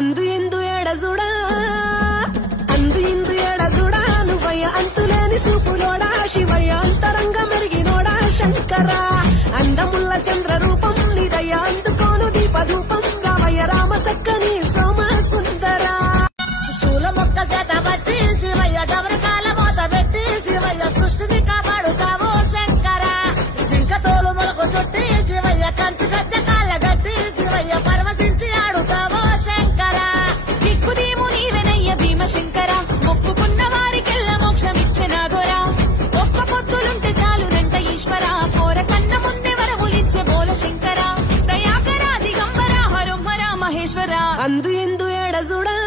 అందు ఇందు ఎడజుడా అందు ఇందు ఎడజుడా నువ్వయ్య అంతులేని సూపులోడా శివయ్య అంతరంగ మెరిగినోడా శంకర అందముల్ల చంద్ర రూపం నిదయ్య అందుకోను దీపధూపం రామయ్య రామ సక్కని సోమ సుందర శూల మొక్క చేత బట్టి శివయ్య డబరకాల మోత పెట్టి శివయ్య సృష్టిని కాపాడుతావో శంకర జింక తోలు మొలకు చుట్టి శివయ్య కంచు గద్దె కాళ్ళ గట్టి శివయ్య పరవశించి ఆడుతావో శంకర దిక్కుదీము నీవెనయ్య భీమశంకర మొక్కుకున్న వారికెల్ల మోక్షమిచ్చిన దొర ఒక్క పొద్దులుంటే చాలునంట ఈశ్వర కోర కన్న ముందే వరములిచ్చే బోల శంకర దయాకర దిగంబర హరోహర మహేశ్వర అందు ఇందు ఎడజుడా